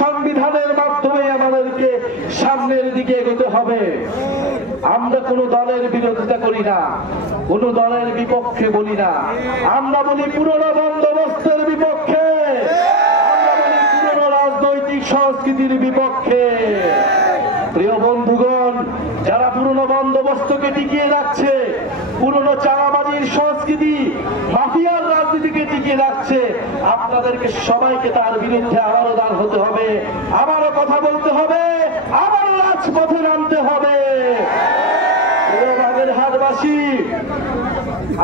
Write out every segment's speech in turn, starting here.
সংবিধানের মাধ্যমে আমাদেরকে সামনের দিকে এগোতে হবে। আমরা কোনো দলের বিরোধিতা করি না, কোনো দলের বিপক্ষে বলি না। আমরা বলি পুরনো বন্দোবস্তের বিপক্ষে, আমরা বলি পুরনো রাজনৈতিক সংস্কৃতির বিপক্ষে। প্রিয় বন্ধুগণ, যারা পুরনো বন্দোবস্তকে টিকিয়ে রাখছে, পুরনো চাঁদাবাজির সংস্কৃতি, মাফিয়ার রাজনীতিকে টিকিয়ে রাখছে, আপনাদেরকে সবাইকে তার বিরুদ্ধে আবারও দাঁড় হতে হবে, আবারও কথা বলতে হবে, আবারও রাজপথে নামতে হবে। বাগেরহাটবাসী,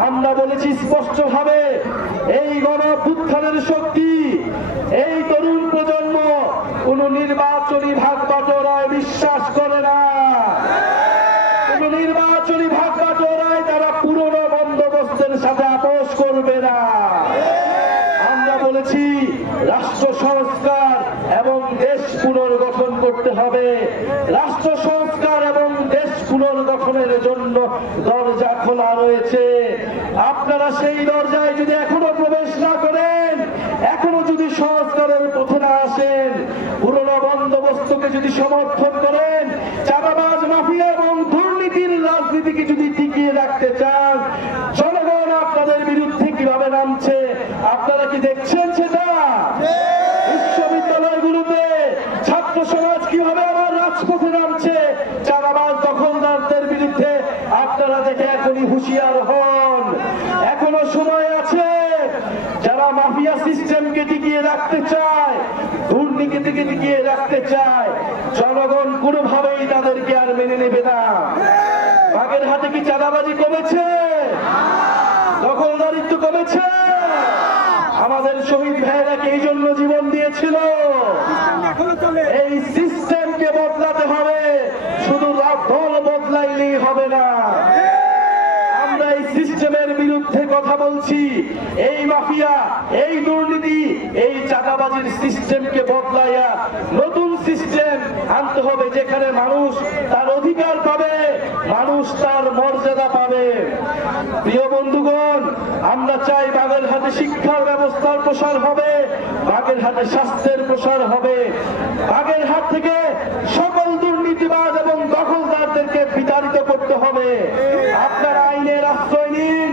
আমরা বলেছি স্পষ্টভাবে, এই গণঅভ্যুত্থানের শক্তি, এই তরুণ প্রজন্ম কোন নির্বাচনী ভাগ বাটোয়ারায় বিশ্বাস করে না। কোন নির্বাচনী ভাগ বাটোয়ারায় তারা পুরনো বন্দোবস্তের সাথে আপোষ করবে না। আমরা বলেছি রাষ্ট্র সংস্কার এবং দেশ পুনর্গঠন করতে হবে। রাষ্ট্র সংস্কার এবং দেশ পুনর্গঠনের জন্য দরজা খোলা রয়েছে। আপনারা সেই দরজায় যদি এখনো প্রবেশ না করেন, এখনো যদি সংস্কারের পথে না আসেন, পুরনো বন্দোবস্তকে যদি সমর্থন করেন, চাঁদাবাজ, মাফিয়া এবং দুর্নীতির রাজনীতিকে যদি টিকিয়ে রাখতে চান, জনগণ আপনাদের বিরুদ্ধে কিভাবে নামছে আপনারা কি দেখছেন? সেটা বিশ্ববিদ্যালয়গুলোতে ছাত্র সমাজ কিভাবে আবার রাজপথে নামছে চাঁদাবাজ দখলদারদের বিরুদ্ধে, আপনারা দেখে এখনই হুঁশিয়ার হন। এখনো সময় আছে। যারা মাফিয়া সিস্টেমকে টিকিয়ে রাখতে চায়, দুর্নীতিকে টিকিয়ে রাখতে চায়, জনগণ কোনোভাবেই তাদেরকে আর মেনে নেবে না। বাগেরহাটে কি চাঁদাবাজি কমেছে? দখলদারিত্ব কমেছে? আমাদের শহীদ ভাইয়েরা কি এই জন্য জীবন দিয়েছিল? এই সিস্টেমকে বদলাতে হবে, শুধু দল বদলাইলেই হবে না। আমরা এই সিস্টেমের বিরুদ্ধে কথা বলছি। এই মাফিয়া, এই দুর্নীতি, এই চাঁদাবাজির সিস্টেমকে বদলাইয়া নতুন সিস্টেম আনতে হবে, যেখানে মানুষ তার অধিকার পাবে, মানুষ তার মর্যাদা পাবে। প্রিয় বন্ধুগণ, আমরা চাই বাগেরহাটে শিক্ষার ব্যবস্থার প্রসার হবে, বাগেরহাটে স্বাস্থ্যের প্রসার হবে, বাগেরহাট থেকে সকল দুর্নীতিবাজ এবং দখলদারদেরকে বিতাড়িত করতে হবে। আপনারা আইনের আশ্রয় নিন,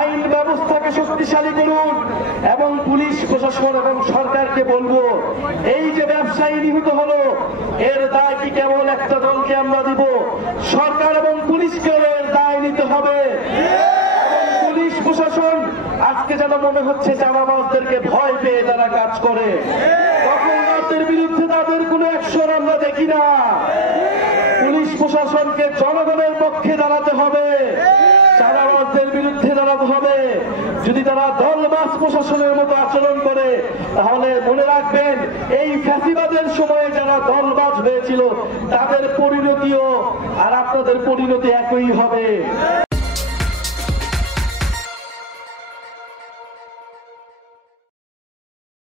আইন ব্যবস্থাকে শক্তিশালী করুন এবং পুলিশ প্রশাসন এবং সরকারকে বলবো, এই যে ব্যবসায়ী নিহত হলো, এর দায় কি কেবল একটা দলকে আমরা দিব? সরকার এবং পুলিশকে এর দায় নিতে হবে। পুলিশ প্রশাসন আজকে যেন মনে হচ্ছে চাঁদাবাজদেরকে ভয় পেয়ে তারা কাজ করে। দখলদারদের বিরুদ্ধে তাদের কোনো অ্যাকশন আমরা দেখি না। পুলিশ প্রশাসনকে জনগণের পক্ষে দাঁড়াতে হবে, চাঁদাবাজদের বিরুদ্ধে দাঁড়াতে হবে। যদি তারা দলবাজ প্রশাসনের মতো আচরণ করে, তাহলে মনে রাখবেন, এই ফ্যাসিবাদের সময়ে যারা দলবাজ হয়েছিল তাদের পরিণতিও আর আপনাদের পরিণতি একই হবে।